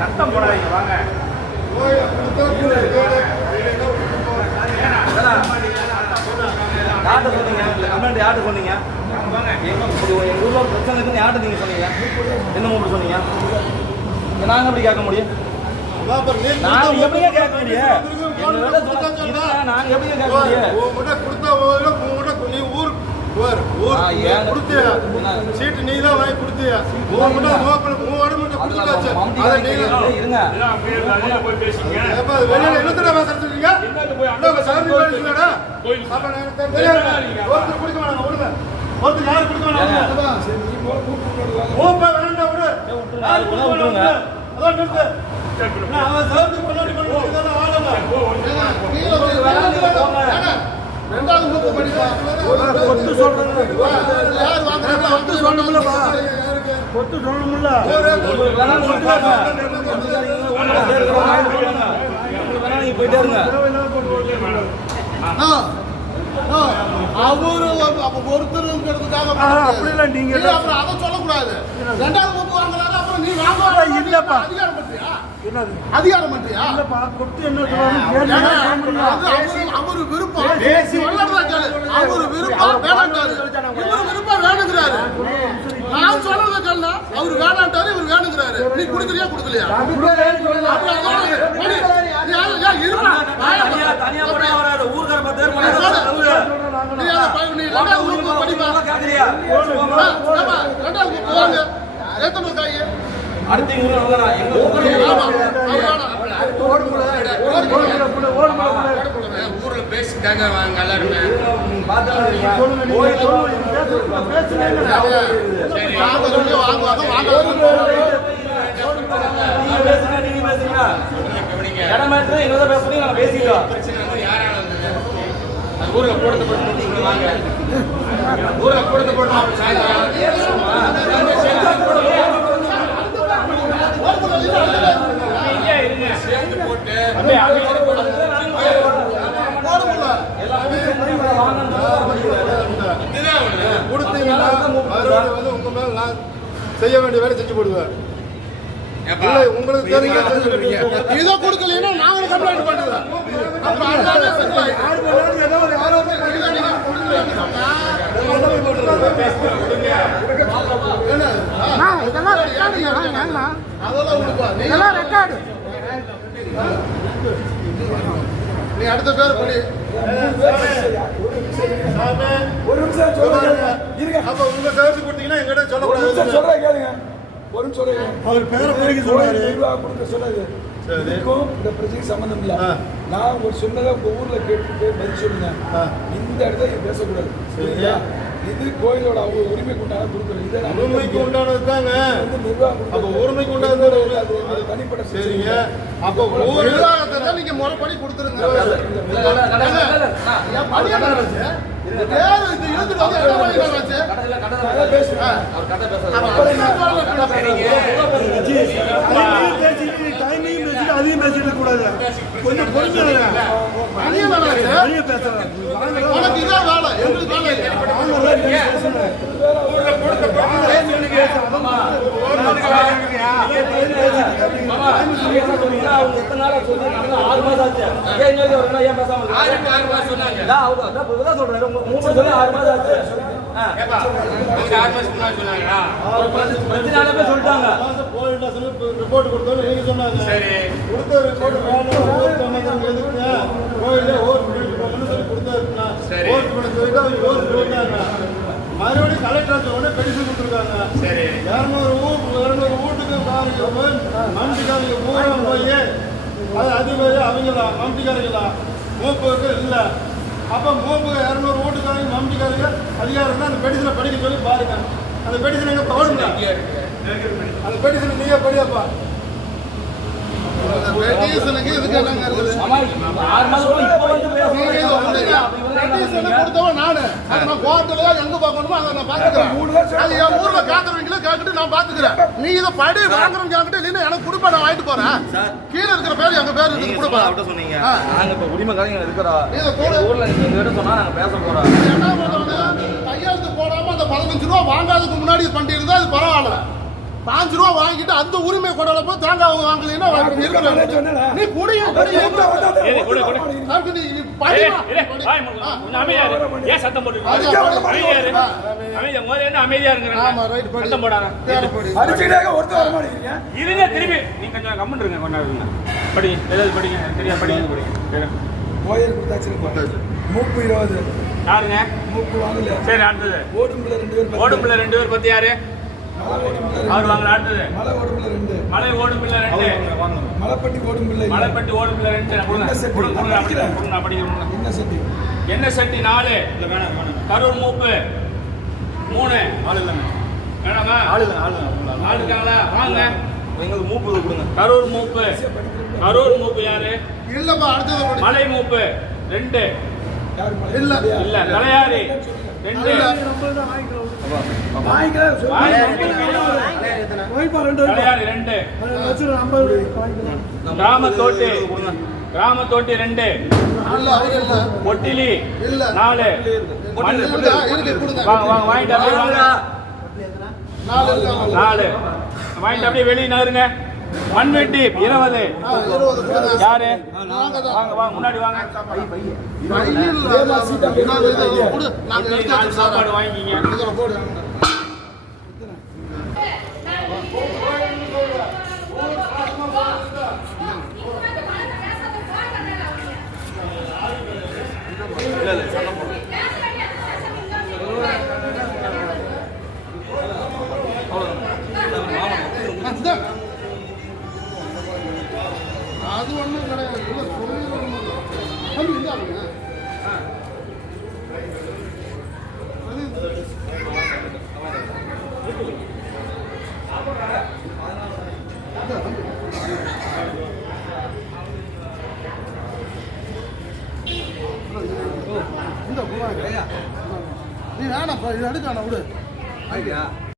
சத்தம் போடாதீங்க வாங்க. யார்கிட்ட சொன்னீங்க? கம்ப்ளைண்ட் யார்கிட்ட சொன்னீங்க? எங்கள் ஊரில் பிரச்சனை இருக்குன்னு யார்கிட்ட நீங்கள் சொன்னீங்க? என்ன உங்களுக்கு சொன்னீங்க? நாங்கள் எப்படி கேட்க முடியும்? நாங்கள் எப்படியா கேட்க முடியும்? நாங்கள் எப்படியா கேட்க முடியும்? சீட்டு நீ தான் வாங்கி கொடுத்தியா? போயிட்டே இருங்க. அவரு ஒருத்தருங்கிறதுக்காக அப்படிலாம் நீங்க அப்புறம் அதை சொல்லக்கூடாது. ரெண்டாவது வகுப்பு வாங்கலாம் அப்புறம் நீ வாங்க இல்லப்பா. அதிகாரம் பண்றியா? என்னது அதிகாரம் பண்றியா? இல்லப்பா கொட்டு என்ன அவரு விருப்பம் அவரு விருப்பம் வேணாண்டாரு, இவரு விருப்பம் வேணுங்கிறாரு. நான் சொல்றத கல்ல அவரு வேணாண்டாரு, இவரு வேணுங்கிறாரு. நீ குடுக்கறியா குடுக்கலையா? ஊர்ல பேசிட்டாங்க எல்லாருமே. ஊர்ல கூடத்தை போட்டு வாங்க. ஊர்ல கூடத்தை போட்டு உங்க மேல நான் செய்ய வேண்டிய வேலை செஞ்சு போடுவேன். உங்களுக்கு இதோ கொடுக்கலன்னா நாங்களும் கம்ப்ளைண்ட் பண்ணுவோம். அதெல்லாம் ரெக்கார்டு. நீ அடுத்த பேர் படி. ஒரு நிமிஷம் சொல்லுங்க. அப்ப உங்க சர்வீஸ் கொடுத்தீங்கன்னா எங்கிட்ட சொல்லக்கூடாது. சொல்றேன் கேளுங்க. ஒரு நிமிஷம் அவர் பேரை பிரிக்க சொல்றாரு. கொடுக்க சொல்லாது. இதுக்கும் இந்த பிரச்சனைக்கு சம்பந்தம் இல்லை. நான் ஒரு சொன்னதை உங்க ஊர்ல கேட்டு பதில் சொல்லுங்க. இந்த இடத்துல பேசக்கூடாது. சரியா? இது கோயிலோட அவங்க உரிமைக்கு உண்டான கொடுக்குறது. உரிமைக்கு உண்டானது தாங்க. அப்ப உரிமைக்கு உண்டானது தனிப்பட்ட. சரிங்க. அப்ப நிர்வாகத்தை தான் நீங்க முறைப்படி கொடுத்துருங்க. அதிகம் பேசிட்டு கூடாது. கொஞ்சம் பொறுமையா பேசுறேன். சொல்லிட்டாங்க. ரிப்போர்ட் கொடுத்தோம் நீங்க சொன்னாங்க. கொடுத்த ரிப்போர்ட் கோயிலே ஓட்டு சொல்லி கொடுத்தாருன்னா ஓட்டு பண்ண சொல்லிட்டு அவங்க ஓட்டு போட்டாங்க. மறுபடியும் கலெக்டர் உடனே பெடிஷன் கொடுத்துருக்காங்க. 200 வீட்டுக்கு மம்டிக்காரங்க பூரா போய் அது அதிபதி அவங்களா மம்டிக்காரங்களா மூப்புக்கு இல்லை. அப்போ மூப்புக்கு 200 வீட்டுக்காரங்க மம்டிக்காரங்க அதிகாரம்னா அந்த பெடிஷனை படிக்க சொல்லி பாருங்க. அந்த பெடிஷன் எங்க போடுங்க. அந்த பெடிஷன் நீங்க படியாப்பா. நட்டீசனுக்கு இதுக்கு என்னங்க இருக்குது? ஆமா, 6 மாசம் இப்போ வந்து நட்டீசனை கொடுத்தவன் நானு. அதை நான் கோர்ட்டுல எங்க பார்க்கணுமோ அதை நான் பாத்துக்கிறேன். அது என் ஊர்ல கேக்குறவங்கள கேட்டுட்டு நான் பாத்துக்கிறேன். நீ இதை படி வாங்குறவங்க கேட்டுட்டு இல்லைன்னா எனக்கு கொடுப்பா, நான் வாங்கிட்டு போறேன். கீழே இருக்கிற பேர் எங்க பேர் இருக்கு கொடுப்பா. அவட்ட சொன்னீங்க நாங்க இப்ப உரிமைக்காரங்க இருக்கிறோம். இதை கூட ஊர்ல நீங்க கிட்ட சொன்னா நாங்க பேச போறோம். என்ன பண்ணுவாங்க? கையெழுத்து போடாம அந்த 15 ரூபா வாங்காததுக்கு முன்னாடி பண்ணிருந்தா அது பரவாயில்ல. 5 ரூபா வாங்கிட்டு அந்த உரிமை கொண்டாட போய் தேங்காய் அவங்க வாங்கலைன்னா நீ குடிய மூப்பு 20 யாருங்க? மூப்பு வாங்கல. சரி, அடுத்தது ஓடும்புல 2 பேர். ஓடும்புல 2 பேர் பத்தி யாரு? அவர் வாங்கல. அடுத்தது மலை ஓடும்புல 2. மலை ஓடும்புல 2. மலைப்பட்டி ஓடும்புல. மலைப்பட்டி ஓடும்புல 2. என்ன சட்டி? என்ன சட்டி 4. கரூர் மூப்பு 3. ஆள் இல்லைங்க. வேணாமா? ஆள் இருக்காங்களா? வாங்க. எங்களுக்கு மூப்பு கொடுங்க. கரூர் மூப்பு. கரூர் மூப்பு யாரு? இல்லப்பா, அடுத்தது மலை மூப்பு 2. இல்ல இல்ல, தலையாரி 2. தலையாரி 2. கிராமத்தோட்டி 2. இல்ல அவரு இல்ல ஒட்டிலி இல்ல 4. இருக்கு கொடுங்க. வாங்கிட்டு அப்படியே வாங்க. 4 வாங்கிட்டு அப்படியே வெளியே நகருங்க. மண்வெட்டி 20. யாரு? வாங்க வாங்க, முன்னாடி வாங்க. சாப்பாடு வாங்கிக்கிங்க. அது ஒண்ணும் கிடையாது. நீ வேணாம், இது எடுக்கான விடு.